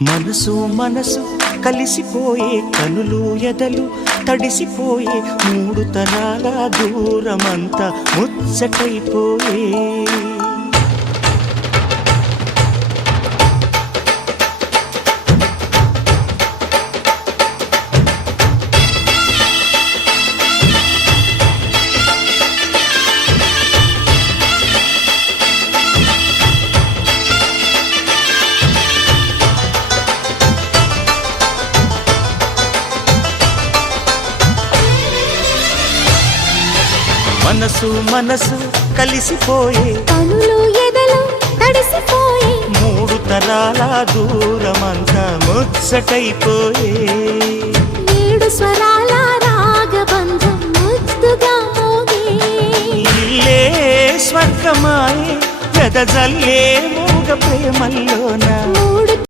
మనసు మనసు కలిసిపోయే కనులు ఎదలు తడిసిపోయే మూడు తరాల దూరమంతా ముచ్చటైపోయే మనసు మనసు కలిసిపోయే కనులు ఎదలు తడిసిపోయే మూడు తరాల దూరమంతా ముచ్చటైపోయే ఏడు స్వరాల రాగబంధం ముద్దుగా మోగే ఇల్లే స్వర్గమాయే వెదజల్లే మూగ ప్రేమల్లోన మూడు